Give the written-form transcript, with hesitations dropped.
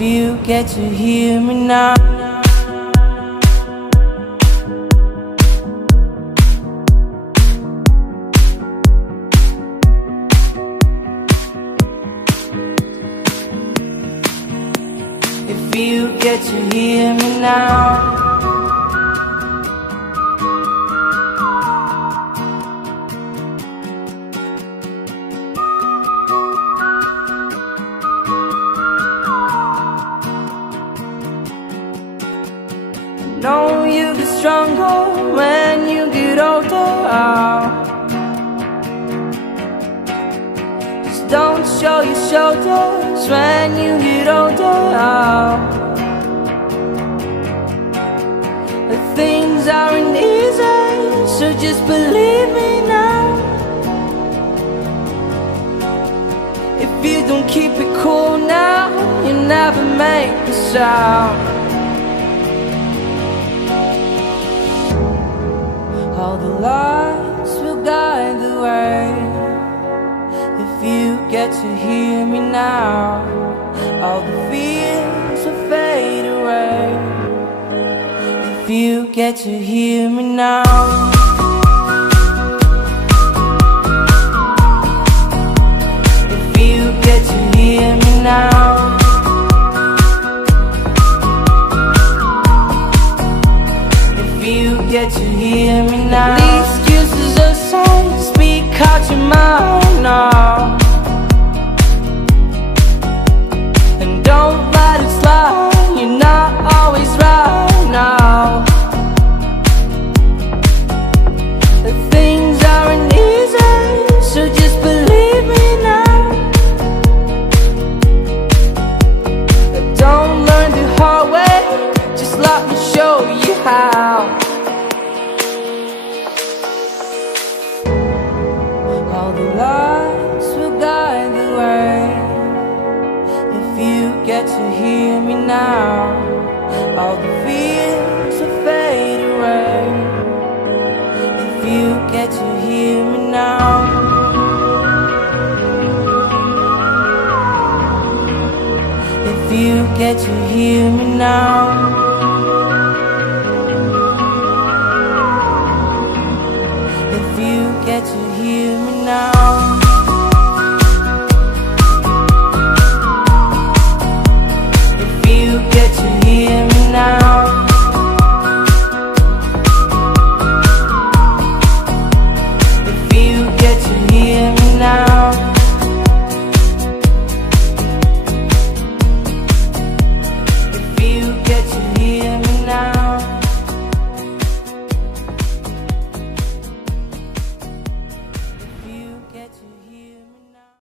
If you get to hear me now. If you get to hear me now. Know you get stronger when you get older. Just don't show your shoulders when you get older. But things aren't easy, so just believe me now. If you don't keep it cool now, you never make a sound. All the lights will guide the way. If you get to hear me now, all the fears will fade away. If you get to hear me now. If you get to hear me now. You get to hear me now. The excuses aside, speak out your mind now. And don't let it slide, you're not always right now. The things aren't easy, so just believe me now. Don't learn the hard way, just let me show you how. All the lights will guide the way. If you get to hear me now, all the fears will fade away. If you get to hear me now. If you get to hear me now.